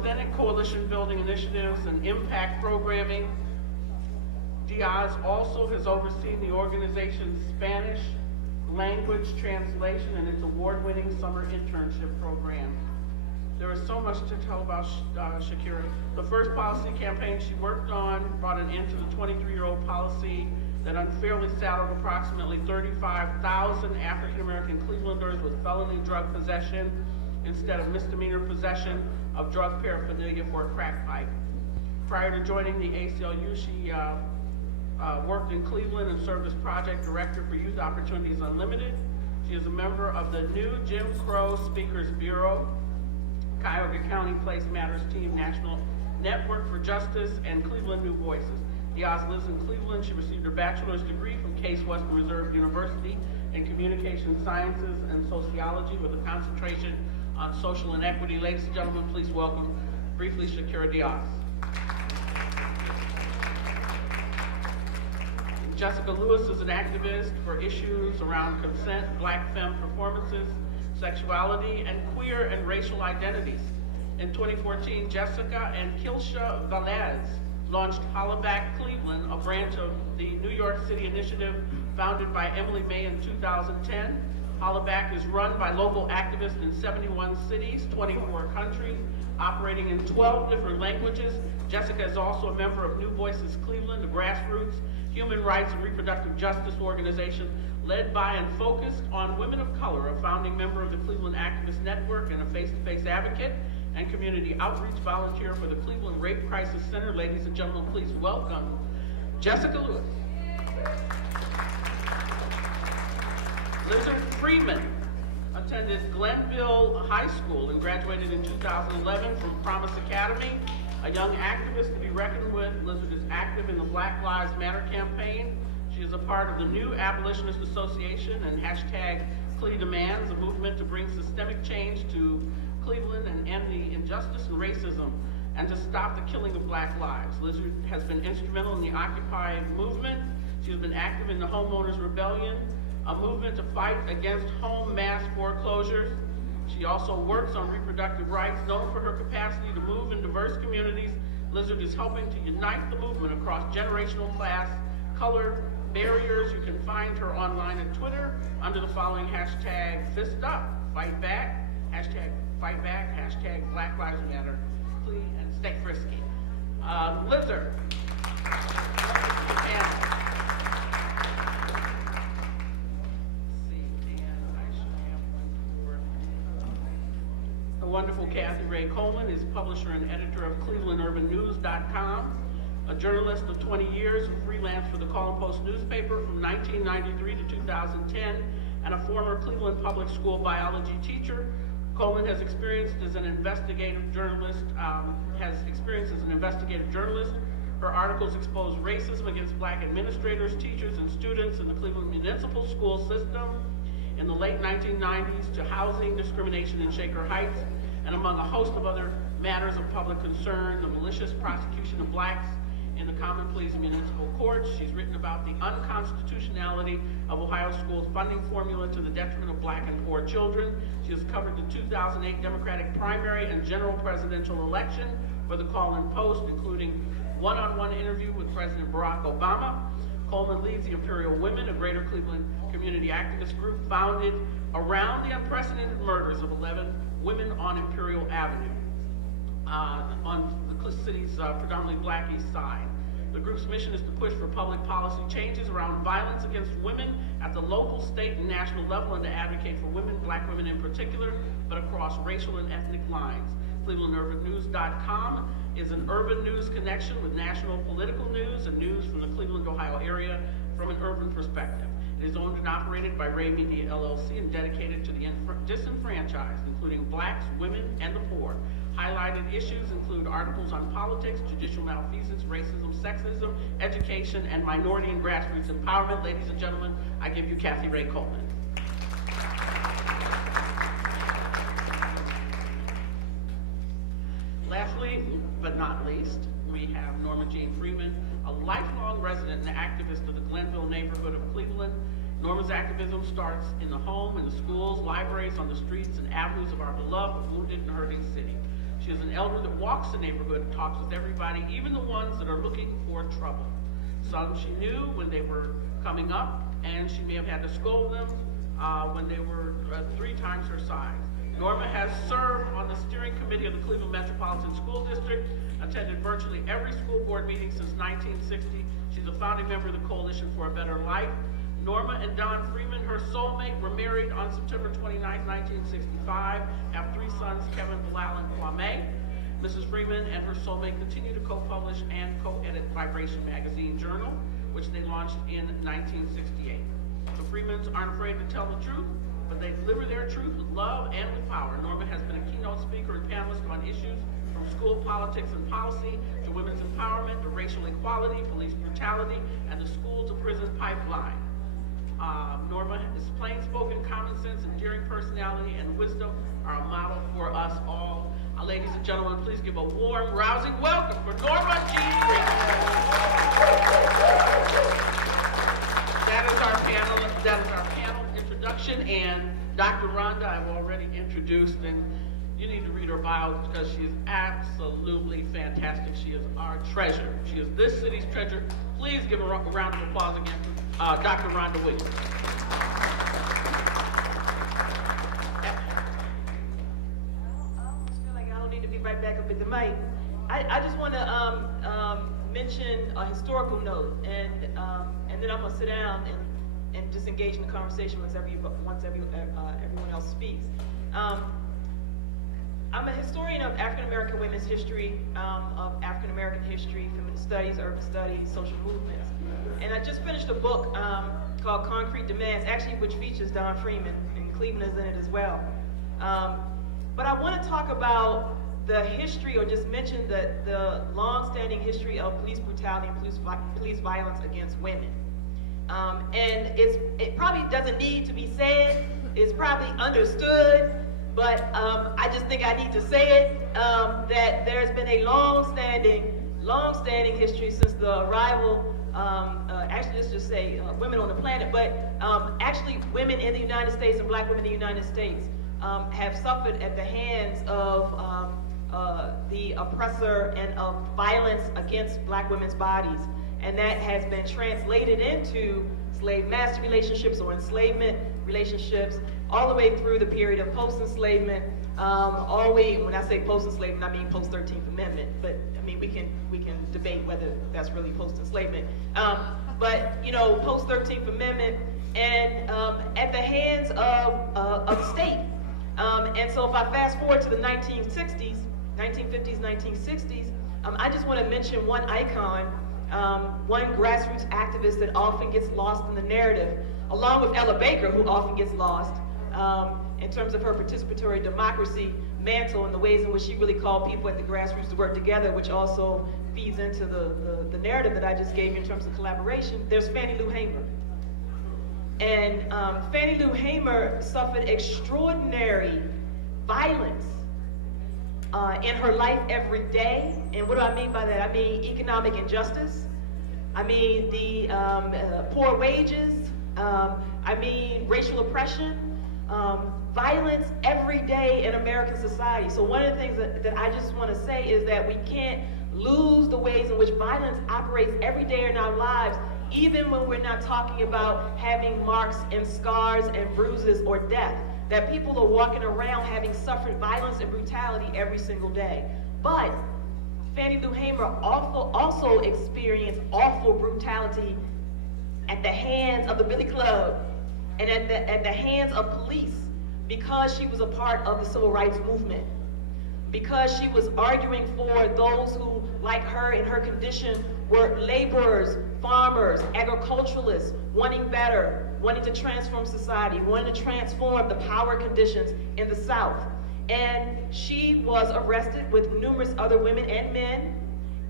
authentic coalition building initiatives and impact programming. Diaz also has overseen the organization's Spanish language translation and its award-winning summer internship program. There is so much to tell about Shakira. The first policy campaign she worked on brought an end to the 23-year-old policy that unfairly saddled approximately 35,000 African-American Clevelanders with felony drug possession instead of misdemeanor possession of drug paraphernalia for a crack pipe. Prior to joining the ACLU, she worked in Cleveland and served as project director for Youth Opportunities Unlimited. She is a member of the new Jim Crow Speakers Bureau, Cuyahoga County Place Matters Team, National Network for Justice, and Cleveland New Voices. Diaz lives in Cleveland. She received her bachelor's degree from Case Western Reserve University in Communication Sciences and Sociology with a concentration on social inequity. Ladies and gentlemen, please welcome briefly Shakira Diaz. Jessica Lewis is an activist for issues around consent, black femme performances, sexuality, and queer and racial identities. In 2014, Jessica and Kilsha Velez launched Hollaback Cleveland, a branch of the New York City initiative founded by Emily May in 2010. Hollaback is run by local activists in 71 cities, 24 countries, operating in 12 different languages. Jessica is also a member of New Voices Cleveland, a grassroots human rights and reproductive justice organization led by and focused on women of color, a founding member of the Cleveland Activist Network and a face-to-face advocate and community outreach volunteer for the Cleveland Rape Crisis Center. Ladies and gentlemen, please welcome Jessica Lewis. Lizard Freeman attended Glenville High School and graduated in 2011 from Promise Academy. A young activist to be reckoned with, Lizard is active in the Black Lives Matter campaign. She is a part of the New Abolitionist Association and hashtag Cle Demands, a movement to bring systemic change to Cleveland and end the injustice and racism and to stop the killing of black lives. Lizard has been instrumental in the Occupy movement. She has been active in the Homeowners Rebellion, a movement to fight against home mass foreclosures. She also works on reproductive rights. Known for her capacity to move in diverse communities, Lizard is helping to unite the movement across generational, class, color barriers. You can find her online at Twitter under the following hashtag #FistUp, fight back, hashtag fight back, hashtag Black Lives Matter, please, and stay frisky. Lizard. The wonderful Kathy Ray Coleman is publisher and editor of ClevelandUrbanNews.com, a journalist of 20 years who freelanced for the Call and Post newspaper from 1993 to 2010, and a former Cleveland Public School biology teacher. Coleman has experienced as an investigative journalist. Her articles expose racism against black administrators, teachers, and students in the Cleveland municipal school system in the late 1990s, to housing discrimination in Shaker Heights, and among a host of other matters of public concern, the malicious prosecution of blacks in the Common Pleas municipal courts. She's written about the unconstitutionality of Ohio schools' funding formula to the detriment of black and poor children. She has covered the 2008 Democratic primary and general presidential election for the Call and Post, including one-on-one interview with President Barack Obama. Coleman leads the Imperial Women, a Greater Cleveland community activist group founded around the unprecedented murders of 11 women on Imperial Avenue, on the city's predominantly black east side. The group's mission is to push for public policy changes around violence against women at the local, state, and national level, and to advocate for women, black women in particular, but across racial and ethnic lines. ClevelandUrbanNews.com is an urban news connection with national political news and news from the Cleveland, Ohio area from an urban perspective. It is owned and operated by Ray Media LLC and dedicated to the disenfranchised, including blacks, women, and the poor. Highlighted issues include articles on politics, judicial malfeasance, racism, sexism, education, and minority and grassroots empowerment. Ladies and gentlemen, I give you Kathy Ray Coleman. Lastly, but not least, we have Norma Jean Freeman, a lifelong resident and activist of the Glenville neighborhood of Cleveland. Norma's activism starts in the home, in the schools, libraries, on the streets and avenues of our beloved, wounded, and hurting city. She She is an elder that walks the neighborhood and talks with everybody, even the ones that are looking for trouble. Some she knew when they were coming up, and she may have had to scold them when they were 3 times her size. Norma has served on the steering committee of the Cleveland Metropolitan School District, attended virtually every school board meeting since 1960. She's a founding member of the Coalition for a Better Life. Norma and Don Freeman, her soulmate, were married on September 29, 1965, have 3 sons, Kevin, Bilal, and Kwame. Mrs. Freeman and her soulmate continue to co-publish and co-edit Vibration Magazine Journal, which they launched in 1968. The Freemans aren't afraid to tell the truth, but they deliver their truth with love and with power. Norma has been a keynote speaker and panelist on issues from school politics and policy to women's empowerment to racial equality, police brutality, and the school to prison pipeline. Norma is plain-spoken, common sense, endearing personality, and wisdom are a model for us all. Ladies and gentlemen, please give a warm, rousing welcome for Norma G. Freeman. That is our panel introduction, and Dr. Rhonda I've already introduced, and you need to read her bio because she is absolutely fantastic. She is our treasure. She is this city's treasure. Please give a round of applause again for Dr. Rhonda Williams. Right back up at the mic. I just want to mention a historical note, and then I'm going to sit down and just engage in the conversation once everyone else speaks. I'm a historian of African American women's history, of African American history, feminist studies, urban studies, social movements, and I just finished a book called Concrete Demands, actually, which features Don Freeman, and Cleveland is in it as well. But I want to talk about the history, or just mention the long-standing history of police brutality and police violence against women. And it probably doesn't need to be said, it's probably understood, but I just think I need to say it, that there's been a long-standing history since the arrival, actually let's just say women on the planet, but actually women in the United States and black women in the United States have suffered at the hands of the oppressor and of violence against black women's bodies. And that has been translated into slave-master relationships or enslavement relationships all the way through the period of post-enslavement, all the way, when I say post-enslavement, I mean post-13th Amendment, but I mean, we can debate whether that's really post-enslavement. But, you know, post-13th Amendment, and at the hands of the state. And so if I fast forward to the 1960s, 1950s, 1960s, I just want to mention one icon, one grassroots activist that often gets lost in the narrative, along with Ella Baker, who often gets lost in terms of her participatory democracy mantle and the ways in which she really called people at the grassroots to work together, which also feeds into the narrative that I just gave you in terms of collaboration. There's Fannie Lou Hamer. And Fannie Lou Hamer suffered extraordinary violence in her life every day. And what do I mean by that? I mean economic injustice. I mean the poor wages. I mean racial oppression. Violence every day in American society. So one of the things that I just want to say is that we can't lose the ways in which violence operates every day in our lives, even when we're not talking about having marks and scars and bruises or death, that people are walking around having suffered violence and brutality every single day. But Fannie Lou Hamer also experienced awful brutality at the hands of the Billy Club and at the hands of police, because she was a part of the civil rights movement, because she was arguing for those who, like her in her condition, were laborers, farmers, agriculturalists, wanting better, wanting to transform society, wanting to transform the power conditions in the South. And she was arrested with numerous other women and men,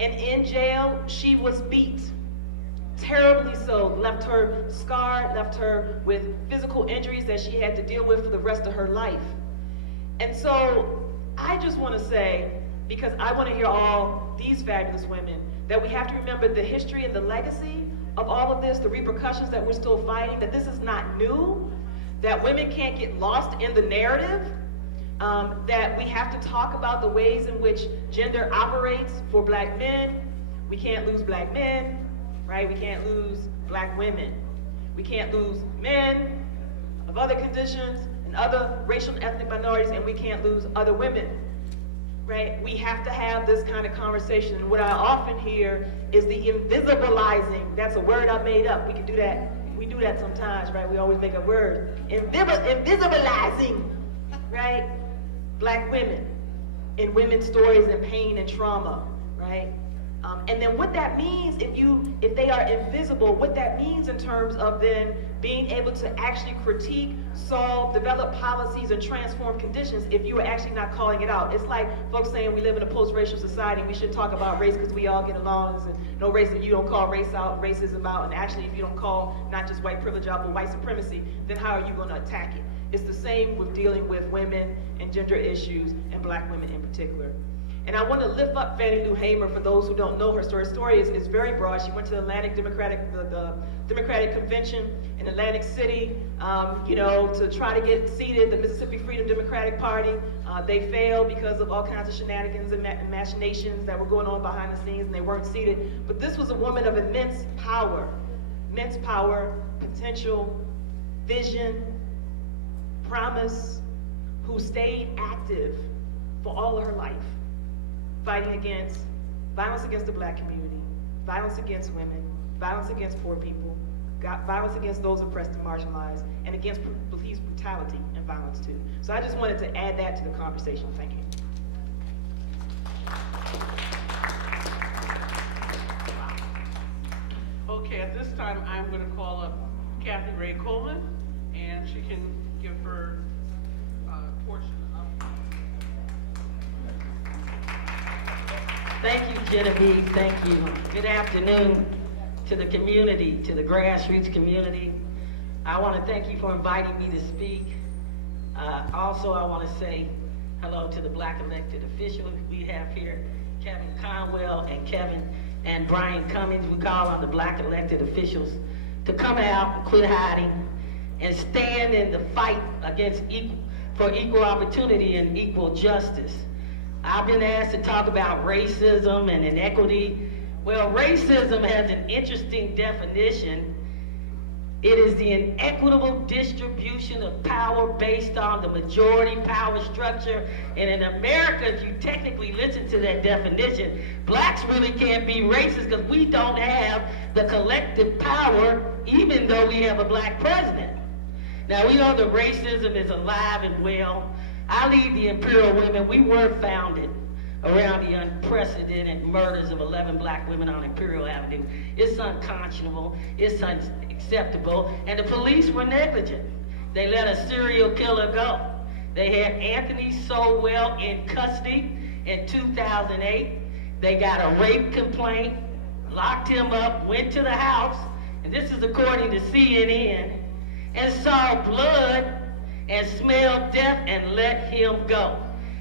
and in jail she was beat, terribly so, left her scarred, left her with physical injuries that she had to deal with for the rest of her life. And so I just want to say, because I want to hear all these fabulous women, that we have to remember the history and the legacy of all of this, the repercussions that we're still fighting, that this is not new, that women can't get lost in the narrative, that we have to talk about the ways in which gender operates for black men. We can't lose black men, right? We can't lose black women. We can't lose men of other conditions and other racial and ethnic minorities, and we can't lose other women, right? We have to have this kind of conversation. And what I often hear is the invisibilizing. That's a word I made up. We can do that. We do that sometimes, right? We always make a word. Invisibilizing, right? Black women and women's stories and pain and trauma, right? And then what that means, if they are invisible, what that means in terms of then being able to actually critique, solve, develop policies, and transform conditions if you are actually not calling it out. It's like folks saying we live in a post-racial society and we should talk about race because we all get along, and no race, you don't call race out, racism out, and actually if you don't call not just white privilege out, but white supremacy, then how are you going to attack it? It's the same with dealing with women and gender issues and black women in particular. And I want to lift up Fannie Lou Hamer for those who don't know her story. Her story is very broad. She went to the the Democratic Convention in Atlantic City, to try to get seated, the Mississippi Freedom Democratic Party. They failed because of all kinds of shenanigans and machinations that were going on behind the scenes, and they weren't seated. But this was a woman of immense power, potential, vision, promise, who stayed active for all of her life, fighting against violence against the black community, violence against women, violence against poor people, violence against those oppressed and marginalized, and against police brutality and violence too. So I just wanted to add that to the conversation. Thank you. Okay, at this time, I'm going to call up Kathy Ray Coleman, and she can give her portion of. Thank you, Genevieve. Thank you. Good afternoon to the community, to the grassroots community. I want to thank you for inviting me to speak. Also, I want to say hello to the black elected officials we have here, Kevin Conwell and Brian Cummings. We call on the black elected officials to come out and quit hiding and stand in the fight for equal opportunity and equal justice. I've been asked to talk about racism and inequity. Well, racism has an interesting definition. It is the inequitable distribution of power based on the majority power structure. And in America, if you technically listen to that definition, blacks really can't be racist because we don't have the collective power, even though we have a black president. Now, we know that racism is alive and well. I lead the Imperial Women. We were founded around the unprecedented murders of 11 black women on Imperial Avenue. It's unconscionable, it's unacceptable, and the police were negligent. They let a serial killer go. They had Anthony Sowell in custody in 2008. They got a rape complaint, locked him up, went to the house, and this is according to CNN, and saw blood and smelled death and let him go.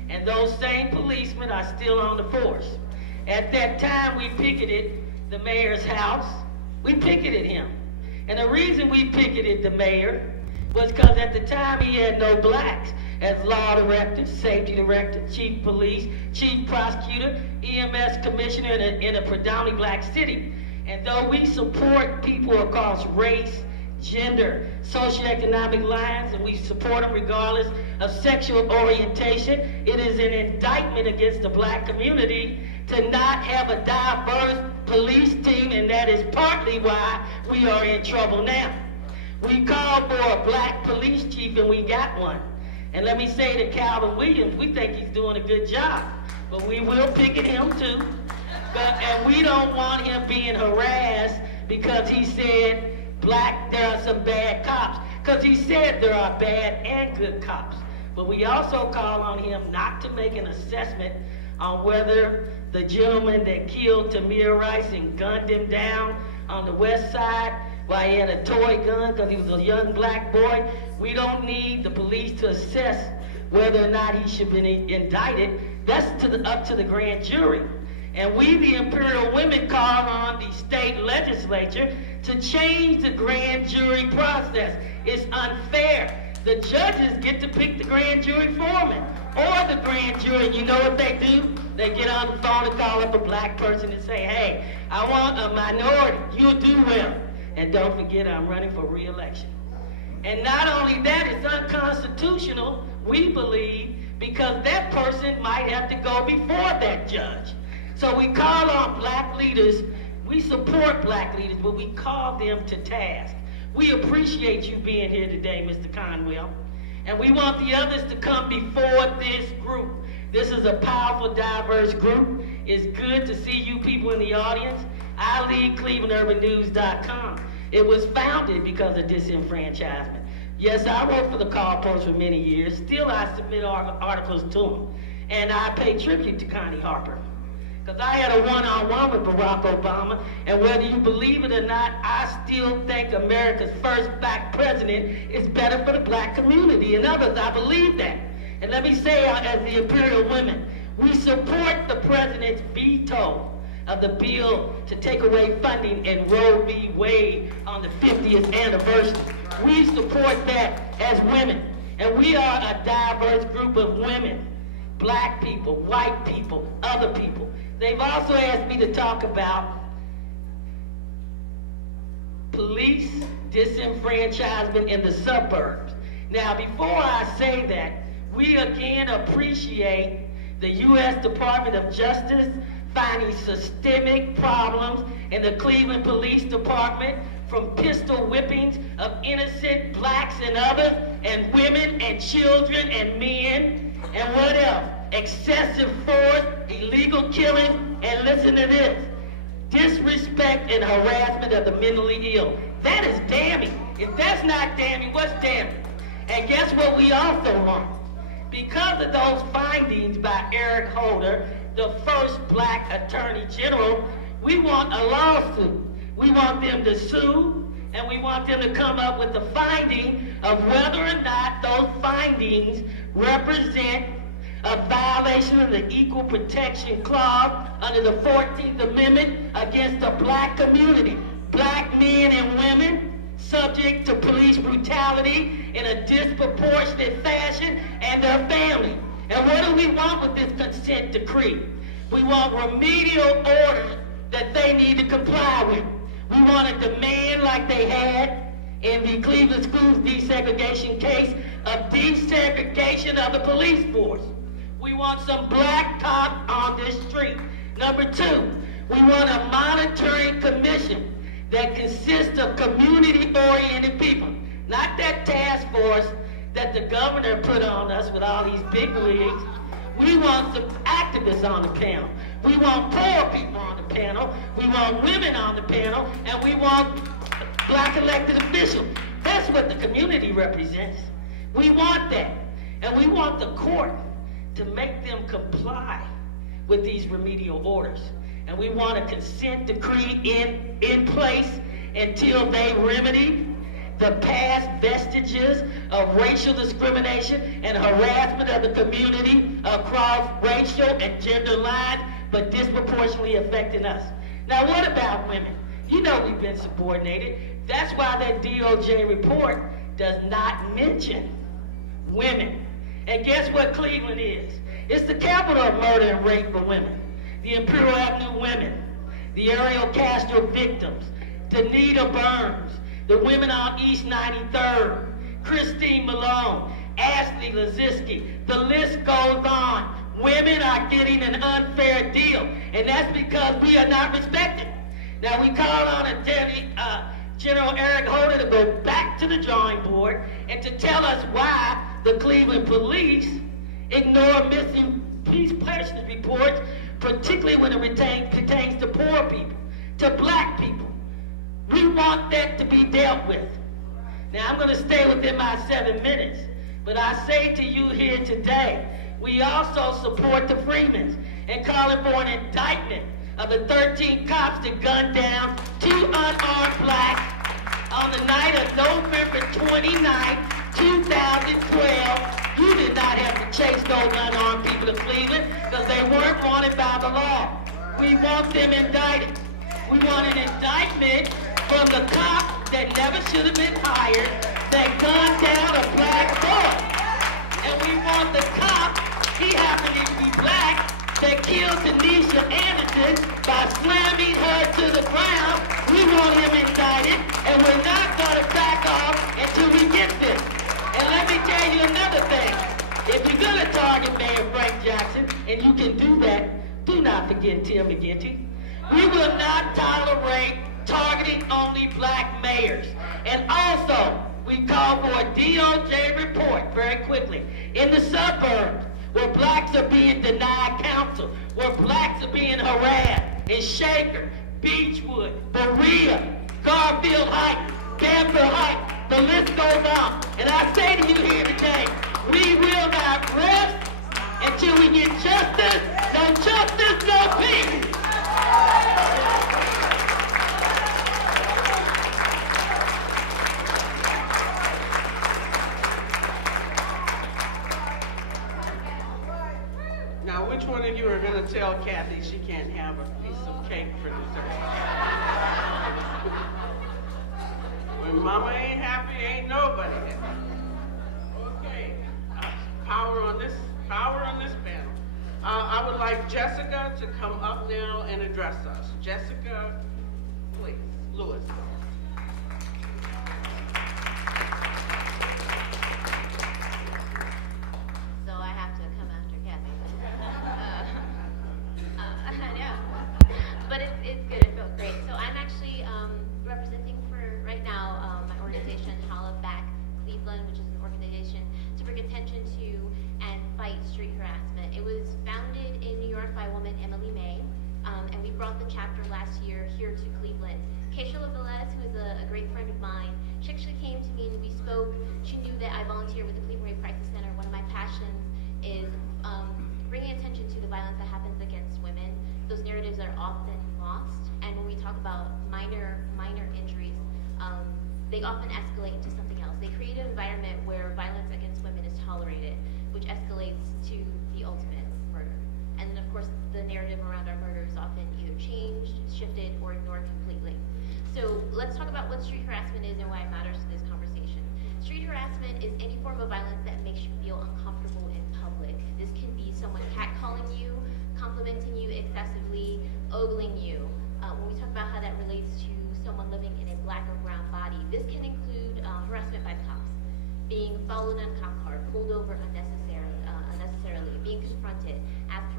And those same policemen are still on the force. At that time, we picketed the mayor's house. We picketed him. And the reason we picketed the mayor was because at the time he had no blacks as law director, safety director, chief police, chief prosecutor, EMS commissioner in a predominantly black city. And though we support people across race, gender, socioeconomic lines, and we support them regardless of sexual orientation, it is an indictment against the black community to not have a diverse police team, and that is partly why we are in trouble now. We called for a black police chief, and we got one. And let me say to Calvin Williams, we think he's doing a good job, but we will picket him too. And we don't want him being harassed because he said, there are some bad cops, because he said there are bad and good cops. But we also call on him not to make an assessment on whether the gentleman that killed Tamir Rice and gunned him down on the west side while he had a toy gun because he was a young black boy, we don't need the police to assess whether or not he should be indicted. That's up to the grand jury. And we, the Imperial Women, call on the state legislature to change the grand jury process. It's unfair. The judges get to pick the grand jury foreman. or the grand jury, and you know what they do? They get on the phone and call up a black person and say, hey, I want a minority, you'll do well. And don't forget, I'm running for re-election. And not only that, it's unconstitutional, we believe, because that person might have to go before that judge. So we call on black leaders, we support black leaders, but we call them to task. We appreciate you being here today, Mr. Conwell. And we want the others to come before this group. This is a powerful, diverse group. It's good to see you people in the audience. I lead ClevelandUrbanNews.com. It was founded because of disenfranchisement. Yes, I wrote for the Call Post for many years. Still, I submit articles to them. And I pay tribute to Connie Harper. Because I had a one-on-one with Barack Obama, and whether you believe it or not, I still think America's first black president is better for the black community. And others, I believe that. And let me say, as the Imperial Women, we support the president's veto of the bill to take away funding in Roe v. Wade on the 50th anniversary. We support that as women. And we are a diverse group of women, black people, white people, other people. They've also asked me to talk about police disenfranchisement in the suburbs. Now, before I say that, we again appreciate the U.S. Department of Justice finding systemic problems in the Cleveland Police Department, from pistol whippings of innocent blacks and others, and women and children and men, and what else? Excessive force, illegal killing, and listen to this, disrespect and harassment of the mentally ill. That is damning. If that's not damning, what's damning? And guess what we also want? Because of those findings by Eric Holder, the first black attorney general, we want a lawsuit. We want them to sue, and we want them to come up with the finding of whether or not those findings represent a violation of the Equal Protection Clause under the 14th Amendment against the black community. Black men and women subject to police brutality in a disproportionate fashion, and their family. And what do we want with this consent decree? We want remedial orders that they need to comply with. We want a demand, like they had in the Cleveland schools desegregation case, of desegregation of the police force. We want some black cops on this street. Number two, we want a monitoring commission that consists of community-oriented people. Not that task force that the governor put on us with all these big wigs. We want some activists on the panel. We want poor people on the panel. We want women on the panel. And we want black elected officials. That's what the community represents. We want that. And we want the court to make them comply with these remedial orders. And we want a consent decree in place until they remedy the past vestiges of racial discrimination and harassment of the community across racial and gender lines, but disproportionately affecting us. Now, what about women? You know we've been subordinated. That's why that DOJ report does not mention women. And guess what Cleveland is? It's the capital of murder and rape for women. The Imperial Avenue women, the Ariel Castro victims, Danita Burns, the women on East 93rd, Christine Malone, Ashley Lazinski, the list goes on. Women are getting an unfair deal, and that's because we are not respected. Now, we call on Attorney General Eric Holder to go back to the drawing board and to tell us why the Cleveland police ignore missing persons reports, particularly when it pertains to poor people, to black people. We want that to be dealt with. Now, I'm going to stay within my 7 minutes, but I say to you here today, we also support the Freemans and calling for an indictment of the 13 cops that gunned down 2 unarmed blacks on the night of November 29th, 2012. You did not have to chase those unarmed people to Cleveland because they weren't wanted by the law. We want them indicted. We want an indictment from the cop that never should have been hired that gunned down a black boy. And we want the cop He happened to be black that killed Tanisha Anderson by slamming her to the ground. We want him indicted, and we're not going to back off until we get this. And let me tell you another thing. If you're going to target Mayor Frank Jackson, and you can do that, do not forget Tim McGinty. We will not tolerate targeting only black mayors. And also, we call for a DOJ report very quickly. In the suburbs, where blacks are being denied counsel, where blacks are being harassed, in Shaker, Beechwood, Berea, Garfield Heights, Danville Heights, the list goes on. And I say to you here today, we will not rest until we get justice. No justice, no peace. Now, which one of you are gonna tell Kathy she can't have a piece of cake for dessert? When mama ain't happy, ain't nobody happy. Okay, power on this panel. I would like Jessica to come up now and address us. Jessica, please, Lewis. So I have to come after Kathy. I know. But it's good. It felt great. So I'm actually representing for right now my organization, Holla Back Cleveland, which is an organization to bring attention to and fight street harassment. It was founded in New York by a woman, Emily May, and we brought the chapter last year here to Cleveland. Keisha LaVillette, who is a great friend of mine, she actually came to me and we spoke. She knew that I volunteer with the Cleveland Rape Crisis Center. One of my passions is bringing attention to the violence that happens against women. Those narratives are often lost, and when we talk about minor injuries, they often escalate into something else. They create an environment where violence against women is tolerated, which escalates to the ultimate murder. And then, of course, the narrative around our murder is often either changed, shifted, or ignored completely. So let's talk about what street harassment is and why it matters to this conversation. Street harassment is any form of violence that makes you feel uncomfortable in public. This can be someone catcalling you, complimenting you excessively, ogling you. When we talk about how that relates to someone living in a black or brown body, this can include harassment by cops, being followed in a cop car, pulled over unnecessarily, being confronted, asked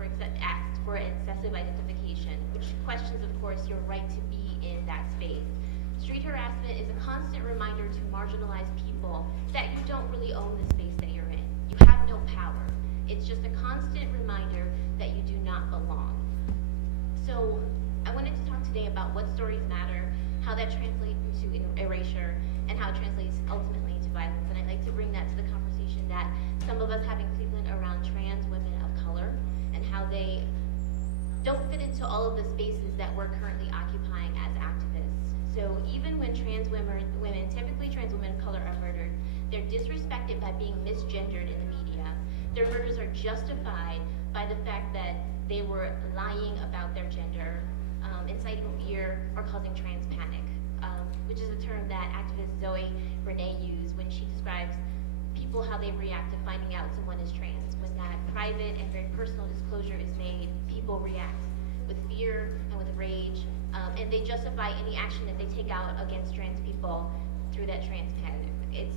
for excessive identification, which questions, of course, your right to be in that space. Street harassment is a constant reminder to marginalized people that you don't really own the space that you're in. You have no power. It's just a constant reminder that you do not belong. So I wanted to talk today about what stories matter, how that translates into erasure, and how it translates ultimately to violence. And I'd like to bring that to the conversation that some of us have in Cleveland around trans women of color and how they don't fit into all of the spaces that we're currently occupying as activists. So even when trans women, typically trans women of color, are murdered, they're disrespected by being misgendered in the media. Their murders are justified by the fact that they were lying about their gender, inciting fear, or causing trans panic, which is a term that activist Zoe Renee used when she describes people how they react to finding out someone is trans. When that private and very personal disclosure is made, people react with fear and with rage, and they justify any action that they take out against trans people through that trans panic. It's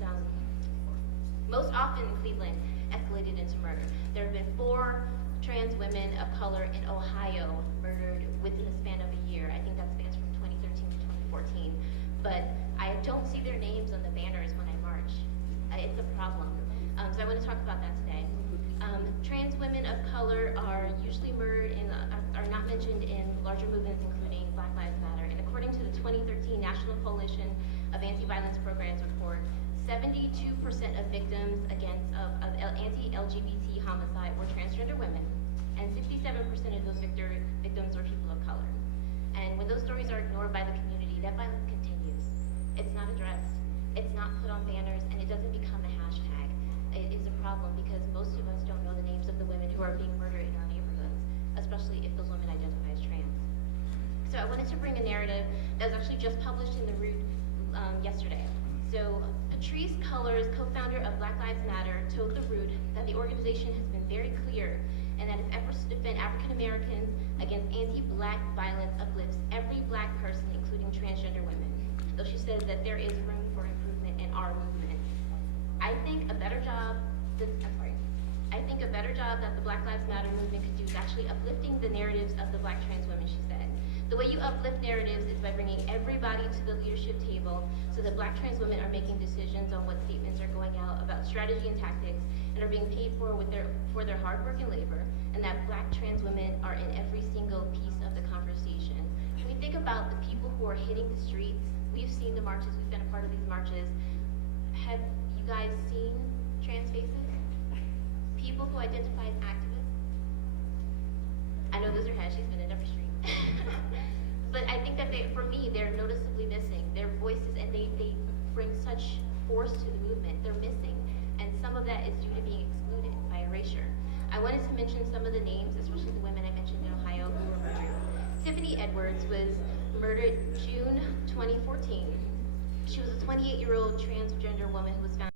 most often in Cleveland escalated into murder. There have been 4 trans women of color in Ohio murdered within the span of a year. I think that spans from 2013 to 2014. But I don't see their names on the banners when I march. It's a problem. So I want to talk about that today. Trans women of color are usually murdered are not mentioned in larger movements, including Black Lives Matter. And according to the 2013 National Coalition of Anti-Violence Programs report, 72% of victims of anti-LGBT homicide were transgender women, and 67% of those victims were people of color. And when those stories are ignored by the community, that violence continues. It's not addressed, it's not put on banners, and it doesn't become a hashtag. It is a problem because most of us don't know the names of the women who are being murdered in our neighborhoods, especially if those women identify as trans. So I wanted to bring a narrative that was actually just published in The Root yesterday. So Patrice Cullors, co-founder of Black Lives Matter, told The Root that the organization has been very clear, and that its efforts to defend African Americans against anti-Black violence uplifts every Black person, including transgender women. Though she says that there is room for improvement in our movement. I think a better job that the Black Lives Matter movement could do is actually uplifting the narratives of the Black trans women, she said. The way you uplift narratives is by bringing everybody to the leadership table so that Black trans women are making decisions on what statements are going out about strategy and tactics and are being paid for for their hard work and labor, and that Black trans women are in every single piece of the conversation. When we think about the people who are hitting the streets, we've seen the marches, we've been a part of these marches. Have you guys seen trans faces? People who identify as activists? I know those are heads, she's been in every street. But I think that for me, they're noticeably missing. Their voices, and they bring such force to the movement, they're missing. And some of that is due to being excluded by erasure. I wanted to mention some of the names, especially the women I mentioned in Ohio who were murdered. Tiffany Edwards was murdered June 2014. She was a 28-year-old transgender woman who was found